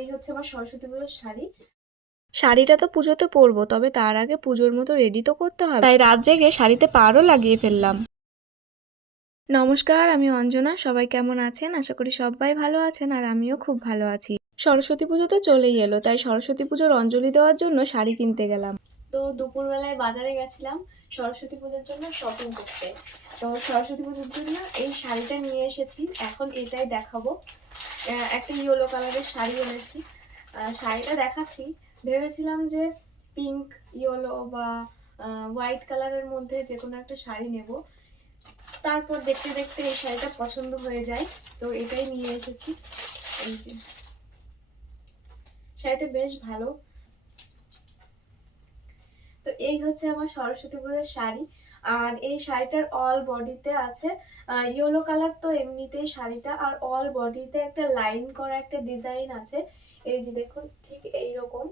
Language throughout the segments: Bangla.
এই হচ্ছে আমার সরস্বতী পুজোর শাড়ি। শাড়িটা তো পুজোতে পরবো, তবে তার আগে পুজোর মতো রেডি তো করতে হবে, তাই রাত জেগে শাড়িতে পাড়ও লাগিয়ে ফেললাম। নমস্কার, আমি অঞ্জনা। সবাই কেমন আছেন? আশা করি সবাই ভালো আছেন, আর আমিও খুব ভালো আছি। সরস্বতী পুজো তো চলেই এলো, তাই সরস্বতী পুজোর অঞ্জলি দেওয়ার জন্য শাড়ি কিনতে গেলাম। তো দুপুরবেলায় বাজারে গেছিলাম সরস্বতী পুজোর জন্য শপিং করতে। তো সরস্বতী পুজোর জন্য এই শাড়িটা নিয়ে এসেছি, এখন এটাই দেখাবো। একটা ইয়েলো কালারের শাড়ি এনেছি। শাড়িটা দেখাচ্ছি, ভেবেছিলাম যে পিঙ্ক, ইয়েলো বা হোয়াইট কালারের মধ্যে যে কোনো একটা শাড়ি নেব। তারপর দেখতে দেখতে এই শাড়িটা পছন্দ হয়ে যায়, তো এটাই নিয়ে এসেছি। এই যে শাড়িটা বেশ ভালো। তো এই হচ্ছে আমার সরস্বতী পুজোর শাড়ি। আর এই শাড়িটার অল বডিতে আছে ইয়েলো কালার, তো এমনিতেই শাড়িটা, আর অল বডিতে একটা লাইন করা একটা ডিজাইন আছে। এই যে দেখুন, ঠিক এইরকম।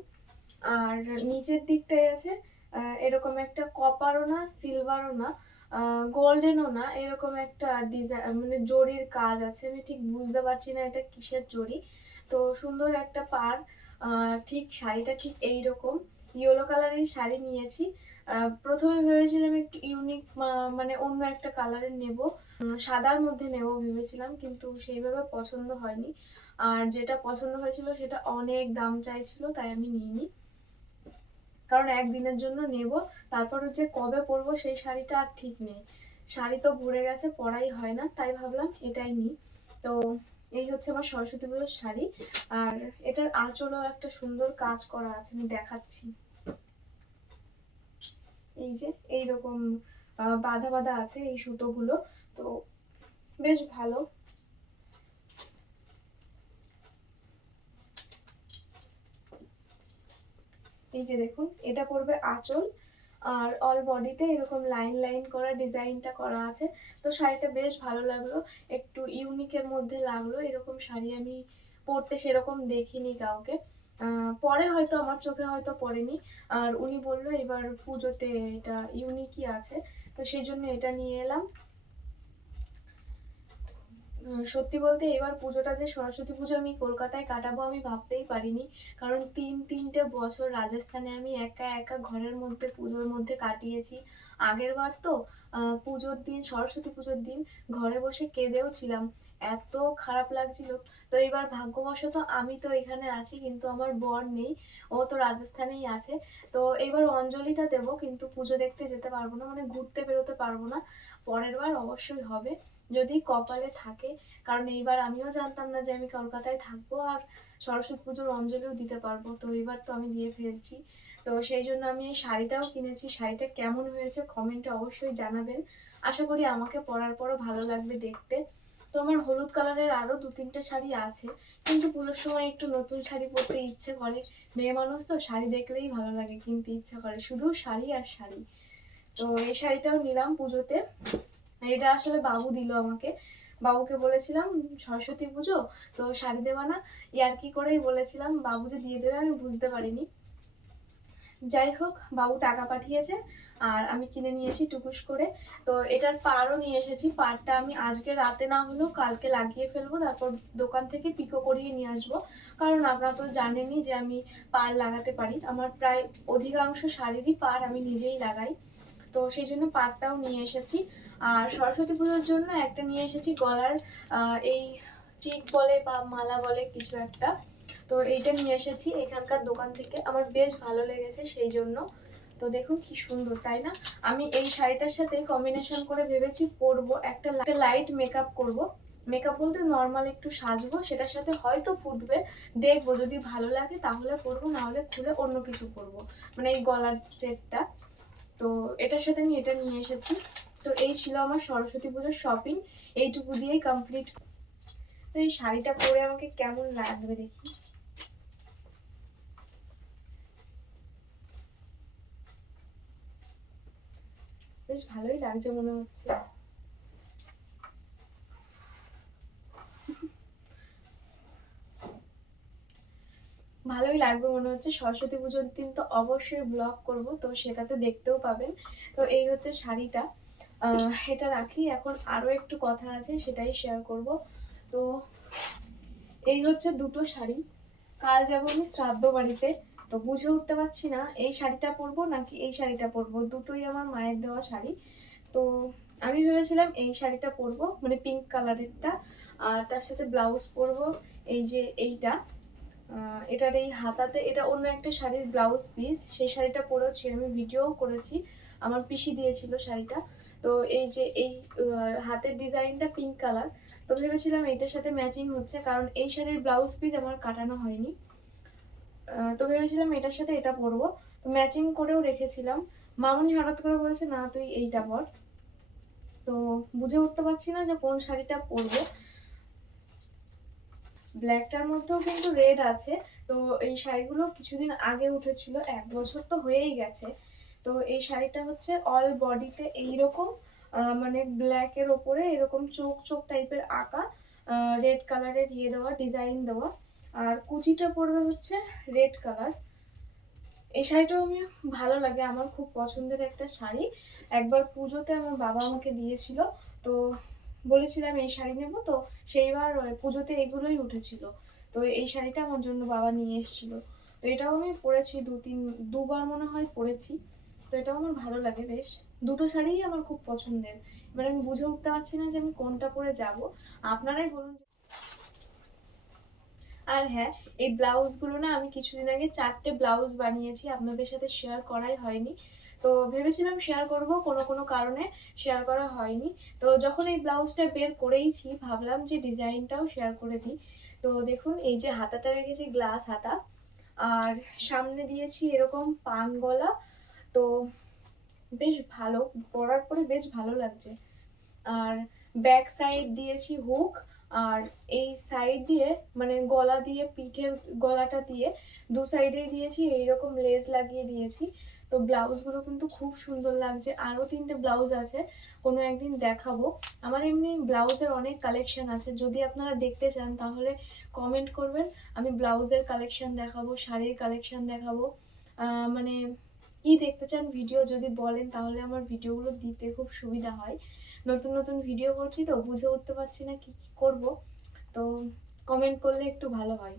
আর নিচের দিকটায় আছে এরকম একটা কপারও না, সিলভারও না, গোল্ডেনও না, এরকম একটা ডিজাইন, মানে জরির কাজ আছে। আমি ঠিক বুঝতে পারছি না এটা কিসের জরি। তো সুন্দর একটা পাড়। ঠিক শাড়িটা ঠিক এইরকম ইয়েলো কালারের শাড়ি নিয়েছি। প্রথমে ভেবেছিলাম একটু ইউনিক, মানে অন্য একটা কালারের নেব, সাদার মধ্যে নেব ভেবেছিলাম, কিন্তু সেইভাবে পছন্দ হয়নি। আর যেটা পছন্দ হয়েছিল সেটা অনেক দাম চাইছিল, তাই আমি নিইনি। কারণ একদিনের জন্য নেব, তারপর হচ্ছে কবে পরবো সেই শাড়িটা আর ঠিক নেই। শাড়ি তো ভরে গেছে, পরাই হয় না, তাই ভাবলাম এটাই নিই। তো এই হচ্ছে আমার সরস্বতী পুজোর শাড়ি। আর এটার আঁচলও একটা সুন্দর কাজ করা আছে, আমি দেখাচ্ছি। এই যে এইরকম বাঁধা বাঁধা আছে এই সুতোগুলো, তো বেশ ভালো। এই যে দেখুন, এটা পড়বে আঁচল। আর অল বডিতে এরকম লাইন লাইন করা ডিজাইনটা করা আছে। তো শাড়িটা বেশ ভালো লাগলো, একটু ইউনিকের মধ্যে লাগলো। এরকম শাড়ি আমি পরতে সেরকম দেখিনি কাউকে। পরে হয়তো আমার চোখে হয়তো পড়েনি। আর উনি বললো এবার পুজোতে এটা ইউনিকই আছে, তো সেই জন্য এটা নিয়ে এলাম। সত্যি বলতে এবার পুজোটা যে সরস্বতী পুজো আমি কলকাতায় কাটাবো আমি ভাবতেই পারিনি। কারণ তিনটে বছর রাজস্থানে আমি একা একা ঘরের মধ্যে পুজোর মধ্যে কাটিয়েছি। আগের বার তো পুজোর দিন, সরস্বতী পুজোর দিন ঘরে বসে কেঁদেও ছিলাম, এত খারাপ লাগছিল। তো এবার ভাগ্যবশত আমি তো এখানে আছি, কিন্তু আমার বর নেই, ও তো রাজস্থানেই আছে। তো এবার অঞ্জলিটা দেবো, কিন্তু পুজো দেখতে যেতে পারবো না, মানে ঘুরতে বেরোতে পারবো না। পরের বার অবশ্যই হবে, যদি কপালে থাকে। কারণ এইবার আমিও জানতাম না যে আমি কলকাতায় থাকবো আর সরস্বতী পুজোর অঞ্জলিও দিতে পারবো, তো এবার তো আমি দিয়ে ফেলছি। তো সেই জন্য আমি এই শাড়িটাও কিনেছি। শাড়িটা কেমন হয়েছে কমেন্টে অবশ্যই জানাবেন। আশা করি আমাকে পরার পরও ভালো লাগবে দেখতে। তো আমার হলুদ কালারের আরো 2-3টে শাড়ি আছে, কিন্তু পুজোর সময় একটু নতুন শাড়ি পরতে ইচ্ছে করে। মেয়ে মানুষ তো, শাড়ি দেখলেই ভালো লাগে, কিনতে ইচ্ছা করে, শুধু শাড়ি আর শাড়ি। তো এই শাড়িটাও নিলাম পুজোতে। এটা আসলে বাবু দিল আমাকে। বাবুকে বলেছিলাম সরস্বতী পুজো, তো শাড়ি দেওয়া না, ইয়ার্কি করেই বলেছিলাম, বাবু যে দিয়ে দেবে আমি বুঝতে পারিনি। যাই হোক, বাবু টাকা পাঠিয়েছে আর আমি কিনে নিয়েছি টুকুস করে। তো এটার পাড়ও নিয়ে এসেছি। পাড়টা আমি আজকে রাতে না হলেও কালকে লাগিয়ে ফেলবো, তারপর দোকান থেকে পিকো করিয়ে নিয়ে আসবো। কারণ আপনারা তো জানেনই যে আমি পাড় লাগাতে পারি, আমার প্রায় অধিকাংশ শাড়িরই পাড় আমি নিজেই লাগাই। তো সেই জন্য পাড়টাও নিয়ে এসেছি। আর সরস্বতী পুজোর জন্য একটা নিয়ে এসেছি গলার এই চিক বলে বা মালা বলে কিছু একটা। তো এইটা নিয়ে এসেছি এখানকার দোকান থেকে, আমার বেশ ভালো লেগেছে সেই জন্য। তো দেখুন কি সুন্দর, তাই না? আমি এই শাড়িটার সাথে কম্বিনেশন করে ভেবেছি পরবো, একটা লাইট মেকআপ করব। মেকআপ বলতে নর্মাল একটু সাজবো, সেটার সাথে হয়তো ফুটবে, দেখবো যদি ভালো লাগে তাহলে পরবো, না হলে খুলে অন্য কিছু পরবো, মানে এই গলার সেটটা। তো এটার সাথে আমি এটা নিয়ে এসেছি। তো এই ছিল আমার সরস্বতী পুজোর শপিং, এইটুকু দিয়েই কমপ্লিট। তো এই শাড়িটা পরে আমাকে কেমন লাগবে দেখি। বেশ ভালোই লাগছে মনে হচ্ছে। ভালোই লাগবে মনে হচ্ছে। সরস্বতী পুজোর দিন তো অবশ্যই ব্লগ করব, তো সেটাতে দেখতেও পাবেন। তো এই হচ্ছে শাড়িটা, এটা রাখি। এখন আরো একটু কথা আছে, সেটাই শেয়ার করব। তো এই হচ্ছে দুটো শাড়ি। কাল যাবো আমি শ্রাদ্ধ বাড়িতে, তো বুঝে উঠতে পারছি না এই শাড়িটা পরবো নাকি এই শাড়িটা পরবো। দুটোই আমার মায়ের দেওয়া শাড়ি। তো আমি ভেবেছিলাম এই শাড়িটা পরবো, মানে পিঙ্ক কালারেরটা, আর তার সাথে ব্লাউজ পরবো এই যে এইটা। এটার এই হাতাতে এটা অন্য একটা শাড়ির ব্লাউজ পিস, সেই শাড়িটা পরেছি, আমি ভিডিও করেছি, আমার পিসি দিয়েছিল শাড়িটা। তো এই যে এই হাতের ডিজাইনটা পিঙ্ক কালার, তো ভেবেছিলাম এইটার সাথে ম্যাচিং হচ্ছে, কারণ এই শাড়ির ব্লাউজ পিস আমার কাটানো হয়নি। তো ভেবেছিলাম এটার সাথে এটা পরবো, তো ম্যাচিং করেও রেখেছিলাম। মামুনি হঠাৎ করে বলেছে না তুই এইটা পর। তো বুঝে উঠতে পারছি না যে কোন শাড়িটা পরবো। ব্ল্যাকটার মধ্যেও কিন্তু রেড আছে। তো এই শাড়িগুলো কিছুদিন আগে উঠেছিল, 1 বছর তো হয়েই গেছে। তো এই শাড়িটা হচ্ছে অল বডিতে এইরকম, মানে ব্ল্যাকের ওপরে এরকম চোখ চোখ টাইপের আঁকা, রেড কালারের দেওয়া ডিজাইন দেওয়া, আর কুচিটা পড়বে হচ্ছে রেড কালার। এই শাড়িটাও আমি ভালো লাগে, আমার খুব পছন্দের একটা শাড়ি। একবার পুজোতে আমার বাবা আমাকে দিয়েছিল, তো বলেছিলাম এই শাড়ি নেবো, তো সেইবার পুজোতে এগুলোই উঠেছিল। তো এই শাড়িটা আমার জন্য বাবা নিয়ে এসেছিল। তো এটাও আমি পরেছি দুবার মনে হয় পরেছি। তো এটাও আমার ভালো লাগে বেশ। দুটো শাড়িই আমার খুব পছন্দের। এবার আমি বুঝে উঠতে পারছি না যে আমি কোনটা পরে যাব। আপনারাই বলুন। আর হ্যাঁ, এই ব্লাউজগুলো না আমি কিছুদিন আগে 4টে ব্লাউজ বানিয়েছি, আপনাদের সাথে শেয়ার করাই হয়নি। তো ভেবেছিলাম শেয়ার করব, কোনো কোনো কারণে শেয়ার করা হয়নি। তো যখন এই ব্লাউজটা বের করেইছি ভাবলাম যে ডিজাইনটাও শেয়ার করে দিই। তো দেখুন এই যে হাতাটা রেখেছি গ্লাস হাতা, আর সামনে দিয়েছি এরকম পান গলা। তো বেশ ভালো, পরার পরে বেশ ভালো লাগছে। আর ব্যাক সাইড দিয়েছি হুক, আর এই সাইড দিয়ে মানে গলা দিয়ে পিঠের গলাটা দিয়ে দু সাইডেই দিয়েছি এইরকম লেস লাগিয়ে দিয়েছি। তো ব্লাউজগুলো কিন্তু খুব সুন্দর লাগছে। আরও 3টে ব্লাউজ আছে, কোনো একদিন দেখাবো। আমার এমনি ব্লাউজের অনেক কালেকশন আছে, যদি আপনারা দেখতে চান তাহলে কমেন্ট করবেন, আমি ব্লাউজের কালেকশন দেখাবো, শাড়ির কালেকশন দেখাবো। মানে কি দেখতে চান ভিডিও যদি বলেন তাহলে আমার ভিডিওগুলো দিতে খুব সুবিধা হয়। নতুন নতুন ভিডিও করছি তো বুঝে উঠতে পারছি না কি কি করব, তো কমেন্ট করলে একটু ভালো হয়।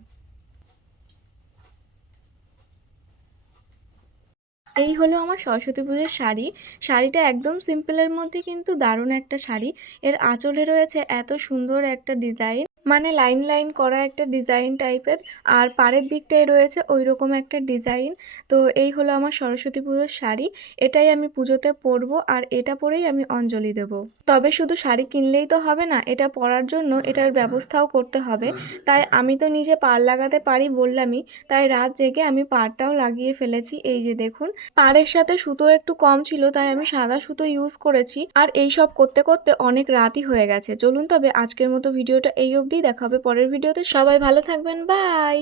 এই হলো আমার সরস্বতী পুজোর শাড়ি। শাড়িটা একদম সিম্পলের মধ্যে কিন্তু দারুণ একটা শাড়ি। এর আঁচলে রয়েছে এত সুন্দর একটা ডিজাইন, মানে লাইন লাইন করা একটা ডিজাইন টাইপের, আর পাড়ের দিকটায় রয়েছে ওই রকম একটা ডিজাইন। তো এই হলো আমার সরস্বতী পুজোর শাড়ি। এটাই আমি পুজোতে পরবো, আর এটা পরেই আমি অঞ্জলি দেব। তবে শুধু শাড়ি কিনলেই তো হবে না, এটা পরার জন্য এটার ব্যবস্থাও করতে হবে। তাই আমি তো নিজে পাড় লাগাতে পারি বললামই, তাই রাত জেগে আমি পাড়টাও লাগিয়ে ফেলেছি। এই যে দেখুন, পাড়ের সাথে সুতো একটু কম ছিল তাই আমি সাদা সুতো ইউজ করেছি, আর এই সব করতে করতে অনেক রাতই হয়ে গেছে। চলুন তবে আজকের মতো ভিডিওটা এই অবধি, দেখা হবে পরের ভিডিওতে। সবাই ভালো থাকবেন, বাই।